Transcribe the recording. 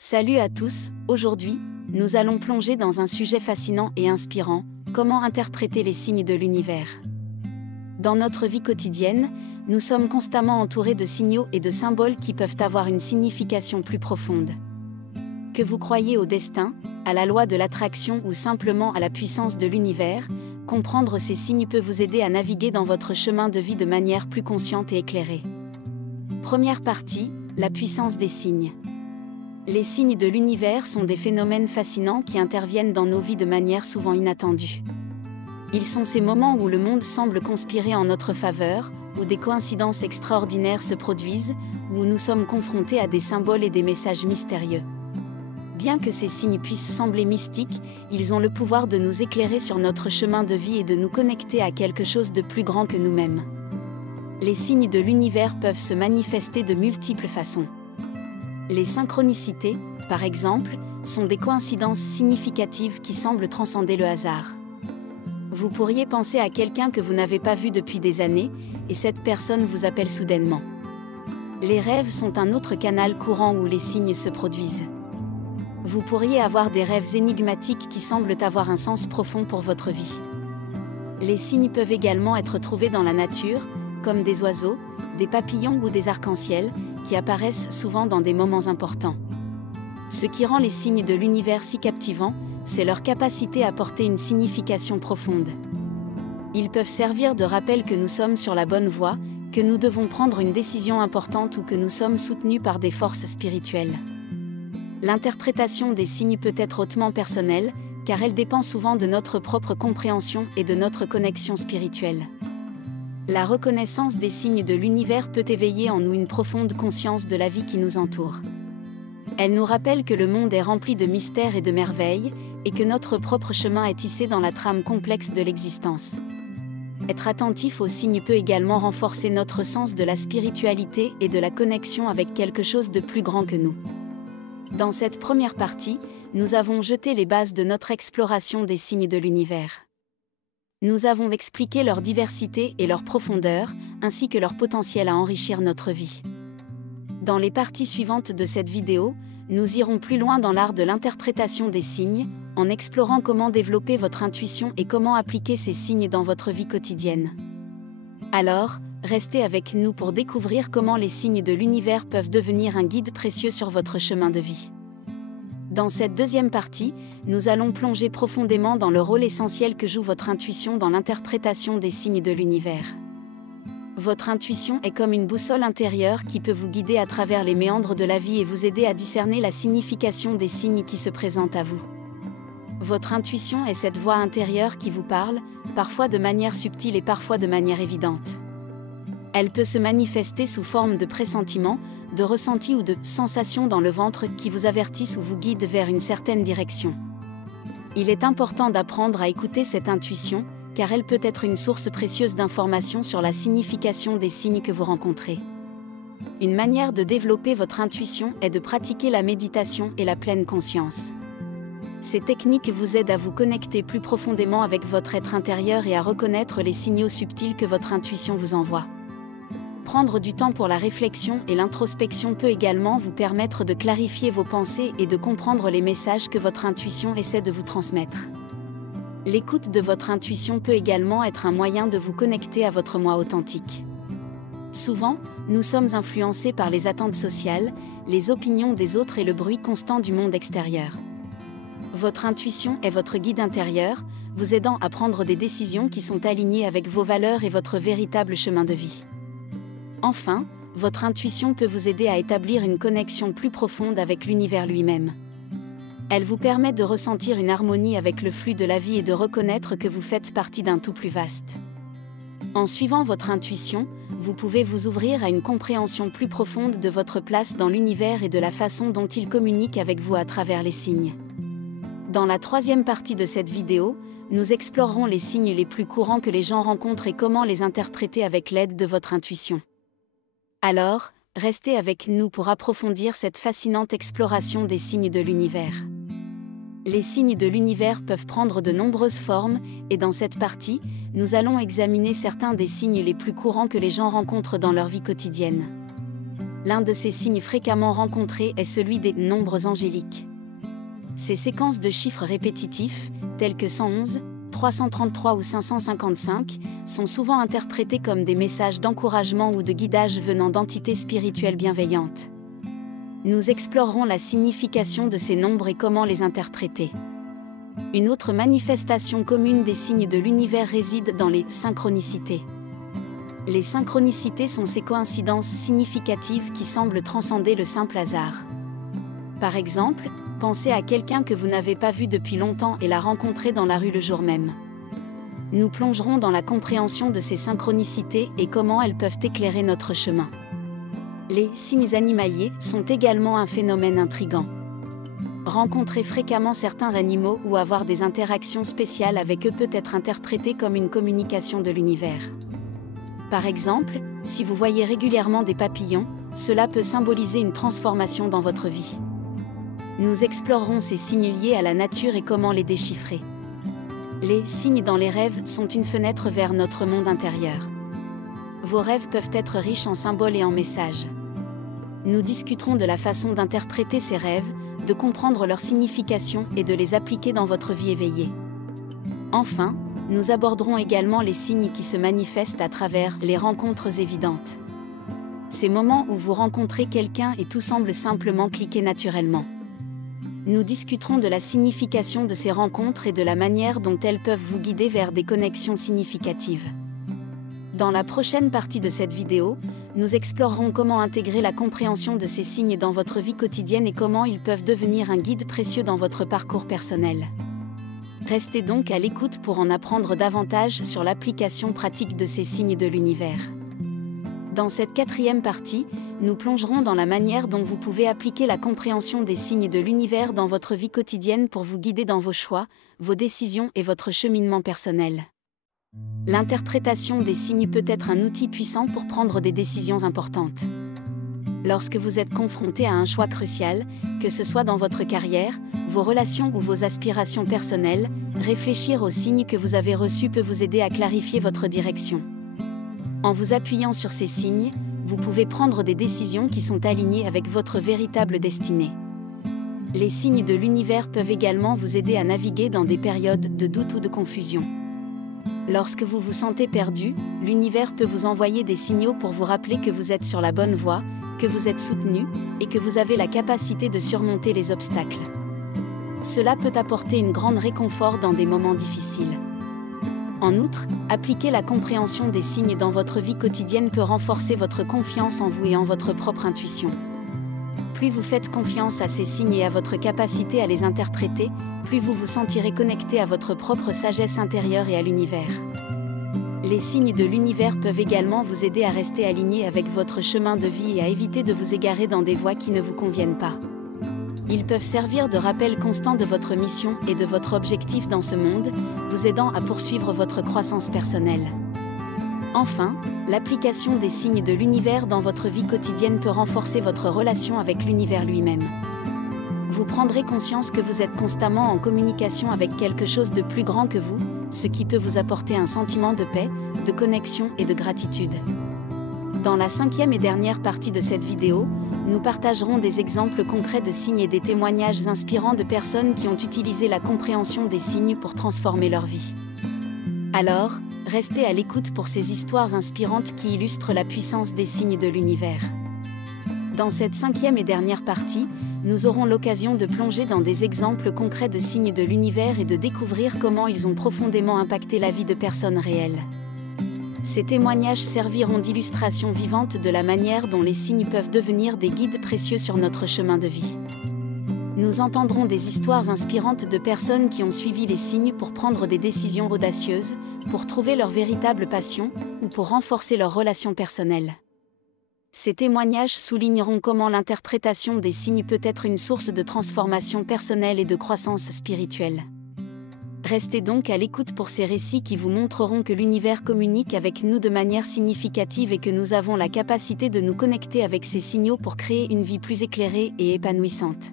Salut à tous, aujourd'hui, nous allons plonger dans un sujet fascinant et inspirant, comment interpréter les signes de l'univers. Dans notre vie quotidienne, nous sommes constamment entourés de signaux et de symboles qui peuvent avoir une signification plus profonde. Que vous croyez au destin, à la loi de l'attraction ou simplement à la puissance de l'univers, comprendre ces signes peut vous aider à naviguer dans votre chemin de vie de manière plus consciente et éclairée. Première partie, la puissance des signes. Les signes de l'univers sont des phénomènes fascinants qui interviennent dans nos vies de manière souvent inattendue. Ils sont ces moments où le monde semble conspirer en notre faveur, où des coïncidences extraordinaires se produisent, où nous sommes confrontés à des symboles et des messages mystérieux. Bien que ces signes puissent sembler mystiques, ils ont le pouvoir de nous éclairer sur notre chemin de vie et de nous connecter à quelque chose de plus grand que nous-mêmes. Les signes de l'univers peuvent se manifester de multiples façons. Les synchronicités, par exemple, sont des coïncidences significatives qui semblent transcender le hasard. Vous pourriez penser à quelqu'un que vous n'avez pas vu depuis des années, et cette personne vous appelle soudainement. Les rêves sont un autre canal courant où les signes se produisent. Vous pourriez avoir des rêves énigmatiques qui semblent avoir un sens profond pour votre vie. Les signes peuvent également être trouvés dans la nature, comme des oiseaux, des papillons ou des arcs-en-ciel, qui apparaissent souvent dans des moments importants. Ce qui rend les signes de l'univers si captivants, c'est leur capacité à porter une signification profonde. Ils peuvent servir de rappel que nous sommes sur la bonne voie, que nous devons prendre une décision importante ou que nous sommes soutenus par des forces spirituelles. L'interprétation des signes peut être hautement personnelle, car elle dépend souvent de notre propre compréhension et de notre connexion spirituelle. La reconnaissance des signes de l'univers peut éveiller en nous une profonde conscience de la vie qui nous entoure. Elle nous rappelle que le monde est rempli de mystères et de merveilles, et que notre propre chemin est tissé dans la trame complexe de l'existence. Être attentif aux signes peut également renforcer notre sens de la spiritualité et de la connexion avec quelque chose de plus grand que nous. Dans cette première partie, nous avons jeté les bases de notre exploration des signes de l'univers. Nous avons expliqué leur diversité et leur profondeur, ainsi que leur potentiel à enrichir notre vie. Dans les parties suivantes de cette vidéo, nous irons plus loin dans l'art de l'interprétation des signes, en explorant comment développer votre intuition et comment appliquer ces signes dans votre vie quotidienne. Alors, restez avec nous pour découvrir comment les signes de l'univers peuvent devenir un guide précieux sur votre chemin de vie. Dans cette deuxième partie, nous allons plonger profondément dans le rôle essentiel que joue votre intuition dans l'interprétation des signes de l'univers. Votre intuition est comme une boussole intérieure qui peut vous guider à travers les méandres de la vie et vous aider à discerner la signification des signes qui se présentent à vous. Votre intuition est cette voix intérieure qui vous parle, parfois de manière subtile et parfois de manière évidente. Elle peut se manifester sous forme de pressentiments, de ressentis ou de sensations dans le ventre qui vous avertissent ou vous guident vers une certaine direction. Il est important d'apprendre à écouter cette intuition, car elle peut être une source précieuse d'informations sur la signification des signes que vous rencontrez. Une manière de développer votre intuition est de pratiquer la méditation et la pleine conscience. Ces techniques vous aident à vous connecter plus profondément avec votre être intérieur et à reconnaître les signaux subtils que votre intuition vous envoie. Prendre du temps pour la réflexion et l'introspection peut également vous permettre de clarifier vos pensées et de comprendre les messages que votre intuition essaie de vous transmettre. L'écoute de votre intuition peut également être un moyen de vous connecter à votre moi authentique. Souvent, nous sommes influencés par les attentes sociales, les opinions des autres et le bruit constant du monde extérieur. Votre intuition est votre guide intérieur, vous aidant à prendre des décisions qui sont alignées avec vos valeurs et votre véritable chemin de vie. Enfin, votre intuition peut vous aider à établir une connexion plus profonde avec l'univers lui-même. Elle vous permet de ressentir une harmonie avec le flux de la vie et de reconnaître que vous faites partie d'un tout plus vaste. En suivant votre intuition, vous pouvez vous ouvrir à une compréhension plus profonde de votre place dans l'univers et de la façon dont il communique avec vous à travers les signes. Dans la troisième partie de cette vidéo, nous explorerons les signes les plus courants que les gens rencontrent et comment les interpréter avec l'aide de votre intuition. Alors, restez avec nous pour approfondir cette fascinante exploration des signes de l'univers. Les signes de l'univers peuvent prendre de nombreuses formes, et dans cette partie, nous allons examiner certains des signes les plus courants que les gens rencontrent dans leur vie quotidienne. L'un de ces signes fréquemment rencontrés est celui des nombres angéliques. Ces séquences de chiffres répétitifs, tels que 111, 333 ou 555, sont souvent interprétées comme des messages d'encouragement ou de guidage venant d'entités spirituelles bienveillantes. Nous explorerons la signification de ces nombres et comment les interpréter. Une autre manifestation commune des signes de l'univers réside dans les synchronicités. Les synchronicités sont ces coïncidences significatives qui semblent transcender le simple hasard. Par exemple, pensez à quelqu'un que vous n'avez pas vu depuis longtemps et l'a rencontré dans la rue le jour même. Nous plongerons dans la compréhension de ces synchronicités et comment elles peuvent éclairer notre chemin. Les signes animaliers sont également un phénomène intrigant. Rencontrer fréquemment certains animaux ou avoir des interactions spéciales avec eux peut être interprété comme une communication de l'univers. Par exemple, si vous voyez régulièrement des papillons, cela peut symboliser une transformation dans votre vie. Nous explorerons ces signes liés à la nature et comment les déchiffrer. Les signes dans les rêves sont une fenêtre vers notre monde intérieur. Vos rêves peuvent être riches en symboles et en messages. Nous discuterons de la façon d'interpréter ces rêves, de comprendre leur signification et de les appliquer dans votre vie éveillée. Enfin, nous aborderons également les signes qui se manifestent à travers les rencontres évidentes. Ces moments où vous rencontrez quelqu'un et tout semble simplement cliquer naturellement. Nous discuterons de la signification de ces rencontres et de la manière dont elles peuvent vous guider vers des connexions significatives. Dans la prochaine partie de cette vidéo, nous explorerons comment intégrer la compréhension de ces signes dans votre vie quotidienne et comment ils peuvent devenir un guide précieux dans votre parcours personnel. Restez donc à l'écoute pour en apprendre davantage sur l'application pratique de ces signes de l'univers. Dans cette quatrième partie, nous plongerons dans la manière dont vous pouvez appliquer la compréhension des signes de l'univers dans votre vie quotidienne pour vous guider dans vos choix, vos décisions et votre cheminement personnel. L'interprétation des signes peut être un outil puissant pour prendre des décisions importantes. Lorsque vous êtes confronté à un choix crucial, que ce soit dans votre carrière, vos relations ou vos aspirations personnelles, réfléchir aux signes que vous avez reçus peut vous aider à clarifier votre direction. En vous appuyant sur ces signes, vous pouvez prendre des décisions qui sont alignées avec votre véritable destinée. Les signes de l'univers peuvent également vous aider à naviguer dans des périodes de doute ou de confusion. Lorsque vous vous sentez perdu, l'univers peut vous envoyer des signaux pour vous rappeler que vous êtes sur la bonne voie, que vous êtes soutenu, et que vous avez la capacité de surmonter les obstacles. Cela peut apporter une grande réconfort dans des moments difficiles. En outre, appliquer la compréhension des signes dans votre vie quotidienne peut renforcer votre confiance en vous et en votre propre intuition. Plus vous faites confiance à ces signes et à votre capacité à les interpréter, plus vous vous sentirez connecté à votre propre sagesse intérieure et à l'univers. Les signes de l'univers peuvent également vous aider à rester aligné avec votre chemin de vie et à éviter de vous égarer dans des voies qui ne vous conviennent pas. Ils peuvent servir de rappel constant de votre mission et de votre objectif dans ce monde, vous aidant à poursuivre votre croissance personnelle. Enfin, l'application des signes de l'univers dans votre vie quotidienne peut renforcer votre relation avec l'univers lui-même. Vous prendrez conscience que vous êtes constamment en communication avec quelque chose de plus grand que vous, ce qui peut vous apporter un sentiment de paix, de connexion et de gratitude. Dans la cinquième et dernière partie de cette vidéo, nous partagerons des exemples concrets de signes et des témoignages inspirants de personnes qui ont utilisé la compréhension des signes pour transformer leur vie. Alors, restez à l'écoute pour ces histoires inspirantes qui illustrent la puissance des signes de l'univers. Dans cette cinquième et dernière partie, nous aurons l'occasion de plonger dans des exemples concrets de signes de l'univers et de découvrir comment ils ont profondément impacté la vie de personnes réelles. Ces témoignages serviront d'illustration vivante de la manière dont les signes peuvent devenir des guides précieux sur notre chemin de vie. Nous entendrons des histoires inspirantes de personnes qui ont suivi les signes pour prendre des décisions audacieuses, pour trouver leur véritable passion, ou pour renforcer leurs relations personnelles. Ces témoignages souligneront comment l'interprétation des signes peut être une source de transformation personnelle et de croissance spirituelle. Restez donc à l'écoute pour ces récits qui vous montreront que l'univers communique avec nous de manière significative et que nous avons la capacité de nous connecter avec ces signaux pour créer une vie plus éclairée et épanouissante.